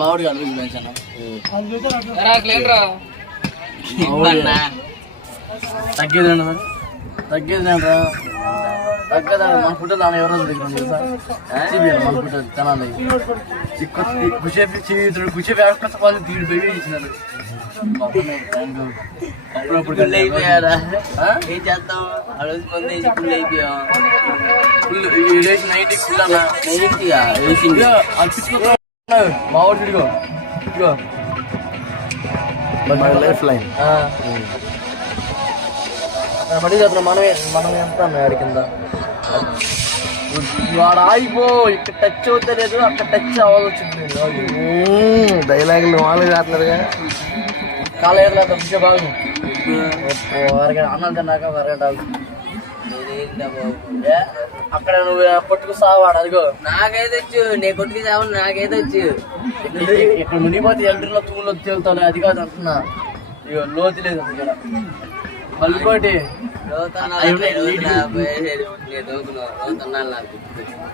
మామిడి అనిపించాను తగ్గేదండి తగ్గేదండి తగ్గదా మన ఫుడ్ నాన్న ఎవరైనా దగ్గర మన ఫుడ్ తినాలి గుసేపు వాళ్ళు తీడు బేబీ ఇచ్చినారు అప్పుడప్పుడు అయిపోయారా ఏం చేస్తాం ఆ రోజు ముందు ఫుల్ అయిపోయాం ఫుల్ వేసి 90 ఫుల్ అన్న 90 వేసింది మా ఊరు ఇదిగో ఇదిగో లైఫ్ లైన్ మడి చేస్తున్నాం మనం ఎంత ఆడి కింద వాడు ఆగిపో ఇక్కడ టచ్ అవుతలేదు అక్కడ టచ్ అవ్వాలి వచ్చింది డైలాగులు మామూలుగా చేస్తున్నారుగా కాళ్ళ ఎదురు విషయ బాగు అరగంట అన్నం తిన్నాక అరగంట అక్కడ నువ్వు కొట్టుకు సావాడు అదిగో నాకైతే వచ్చు నేను కొట్టుకు సావు నాకైతే వచ్చు ఇక్కడ మునిపోతే ఎంట్రీలో తూములో తేలుతాను అది కాదు అంటున్నా ఇక లోతు లేదు ఇక్కడ మళ్ళీకోటి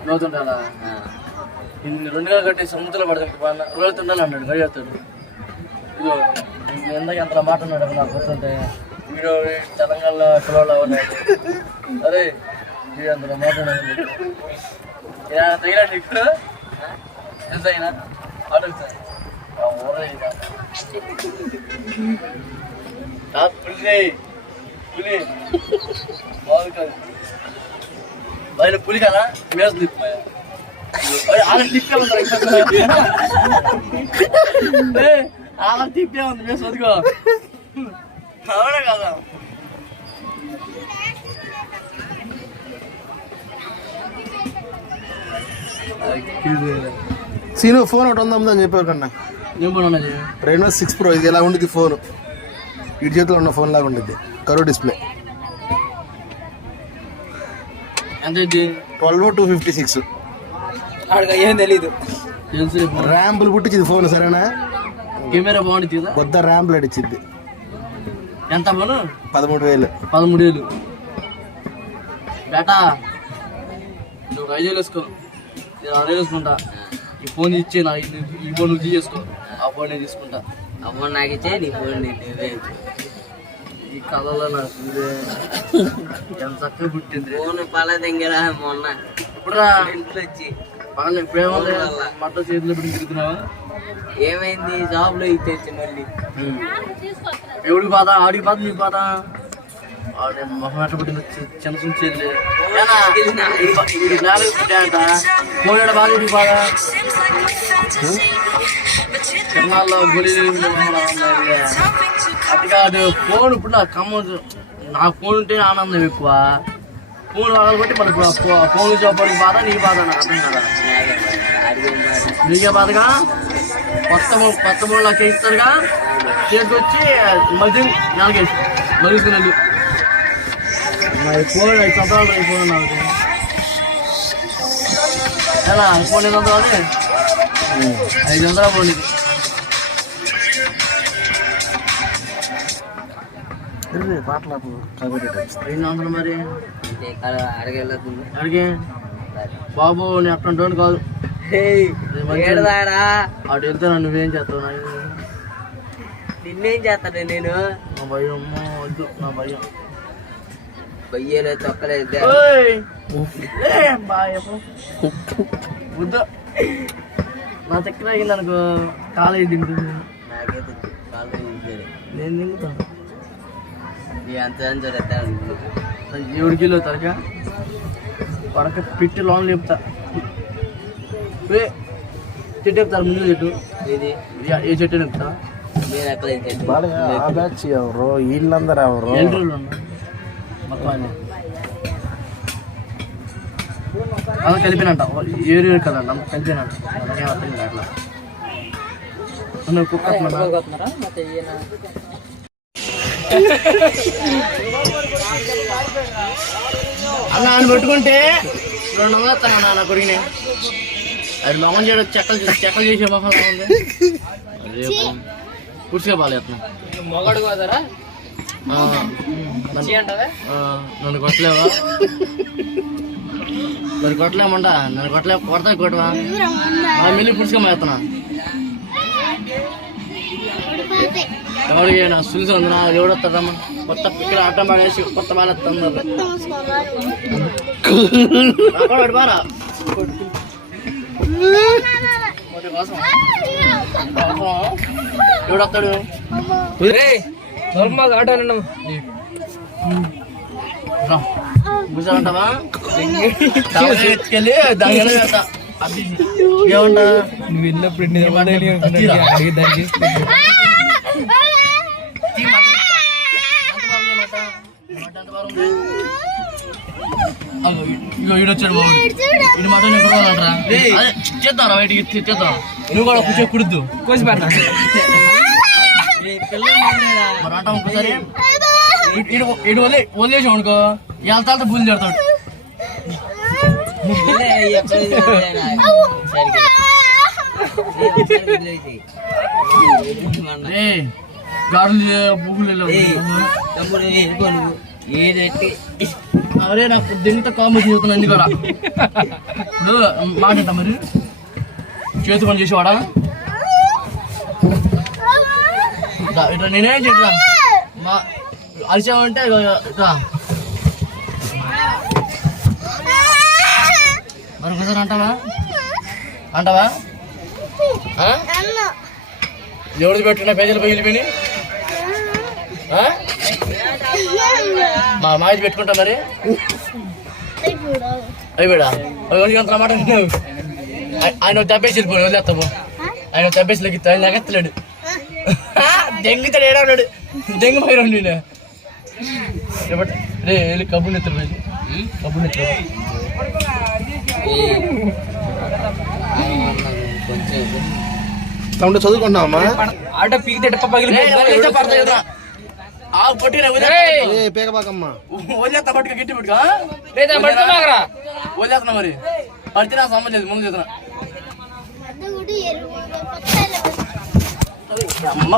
లోతుంటాడా ఇన్ని 2 గంటలు కట్టి సముద్రంలో పడతాడు లోతుండాలి అన్నాడు గడిచేస్తాడు ఇదిగో ఎందాక ఎంత మాట అన్నాడు నాకు గుర్తుంటే వీడు తెలంగాణలో పిల్లలు అవ్వలేదు అరే వీడు అంత మాట తగిలాడు ఇక్కడ ఎంత అయినా అడుగుతా పులి పులి బాగు కాదు బయట పులి కదా మేసు తిప్పాయా ఆమె తిప్పే ఉంది ఆమె తిప్పే ఉంది మేసు వదుకో అవునా కదా సీను ఫోన్ ఒకటి ఉందని చెప్పారు కన్నా ఏం ఫోన్ ఉన్నది Redmi 6 Pro ఇది ఎలా ఉండేది ఫోన్ ఇటు చేతిలో ఉన్న ఫోన్ లాగా ఉండేది కరో డిస్ప్లే ఎంత 12256 ఏం తెలీదు తెలుసు ర్యాంపులు పుట్టించింది ఫోన్ సరేనా కెమెరా బాగుంటుంది కదా కొత్త ర్యాంపులు అడిచింది ఎంత ఫోను 13,000 బేటా నువ్వు 5,000 వేసుకో నేను 6,000 వేసుకుంటా ఈ ఫోన్ ఇచ్చే నా ఈ ఫోన్ నువ్వు తీసేసుకో ఆ ఫోన్ నేను తీసుకుంటా అమ్మ నాకు ఇచ్చే నీ ఫోన్ నువ్వే ఈ కళలో నాకు ఎంత చక్కగా పుట్టింది ఫోన్ పలా దగ్గరా మొన్న ఇప్పుడు ఇంట్లో వచ్చి పగలు ఇప్పుడేమో మట్ట చేతిలో పెట్టి తిరుగుతున్నావా ఏమైంది జాబ్ లో ఇచ్చి మళ్ళీ ఎవడికి బాధ ఆడికి బాధ నీకు బాధ ఆడి మొహం ఎట్ట పెట్టింది చిన్న చిన్న చేతులు ఫోన్ ఎడ బాధ నీకు బాధ చిన్నాల్లో గొలి అది కాదు ఫోన్ ఇప్పుడు నాకు నాకు ఫోన్ ఉంటే ఆనందం ఎక్కువ ఫోన్ వాళ్ళని బట్టి మనకు ఫోన్ చూపడానికి బాధ నీకు బాధ నాకు అర్థం కదా నీకే బాధగా కొత్త ఫోన్లోకి ఇస్తారుగా చేసుకొచ్చి మధ్య నెలకేసి మరుగుతున్నది ఫోన్ 5 సంవత్సరాలు ఫోన్ నాకు ఎలా ఫోన్ 5 సంవత్సరాలు 5 సంవత్సరాలు ఫోన్ ఇది 2 సంవత్సరాలు మరి అడిగే బాబు నేను అట్లాంటి కాదు అటు వెళ్తే నువ్వేం చేస్తావు నిన్నేం చేస్తాను నేను నా భయం అమ్మో వద్దు నా భయం బయ్యలే తొక్కలేదు వద్దు నా చక్కెర అయింది అనుకో కాలేజీ దిగుతుంది నాకైతే కాలేజ్ నేను దిగుతాను అంత ఏడు కిలో తరగా పడక పెట్టి లోన్ లేపుతా చెట్టు ఎక్కుతారు ముందు చెట్టు ఇది ఏ చెట్టు ఎక్కుతా నేను ఎక్కడ బ్యాచ్ ఎవరు వీళ్ళందరూ ఎవరు ఎల్లు మొత్తం అలా కలిపినంట ఏరు కదండి అంత కలిపినంట అలాగే అర్థం కాదు అట్లా నువ్వు కుక్క అలా అని పెట్టుకుంటే 200 వస్తాను నా కొరిగిన అది మొహం చేయడం చెక్కలు చేసే మొహం ఉంది కుర్చీగా బాగాలేస్తున్నా మొగడు కాదరా నన్ను కొట్టలేవా మరి కొట్టలేమంట నన్ను కొడతా కొట్టవా మిల్లి పుడుచుకోమా ఎత్తనా ఎవరికి నా సులుసు ఉందినా ఎవడొస్తాడమ్మా కొత్త ఇక్కడ ఆటం పడేసి కొత్త బాగా బారా ఎవడొస్తాడు ఆట కూర్చోమంటావా ఎత్తుకెళ్ళి దాని పెడతా ఏమంటా నువ్వు వెళ్ళినప్పుడు దానికి ఈడొచ్చాడు బాబు ఇటు మాట కొడవాలంటరా చేద్దాం బయటికి చేద్దాం నువ్వు కూడా కూర్చో కుడుద్దు కోసి పెడతా మరి అంటాం ఒకసారి ఇటు వదిలేసాం అనుకో వెళ్తా పూలు చేస్తాడు గాడులు పువ్వులు అరే నాకు దీంతో కామెడీ చదువుతున్నా ఎందుకు కూడా ఇప్పుడు మాట మరి చేతి పని చేసేవాడా ఇట్లా నేనేం చెట్లా మా అరిచామంటే ఇట్లా మరి ఒకసారి అంటావా ఎవరిది పెట్టిన పేజీలు పగిలిపోయి మా మాది పెట్టుకుంటా మరి అయిపోయా అంత మాట ఆయన దెబ్బేసి వెళ్ళిపోయి వదిలేస్తాము ఆయన దెబ్బేసి లెగిస్తా ఆయన లెగెత్తలేడు దెంగితాడు ఏడా ఉన్నాడు దెంగ పైన నేను రే వెళ్ళి కబుర్లు ఎత్తారు కబుర్లు ఎత్తారు తమ్ముడు చదువుకుంటున్నావమ్మా ఆట పీకితే పగిలి పేకబాకమ్మా వదిలేస్తా పట్టుక గిట్టి పట్టుగా వదిలేస్తున్నా మరి పడితే నా సంబంధం లేదు ముందు చేస్తున్నా అమ్మ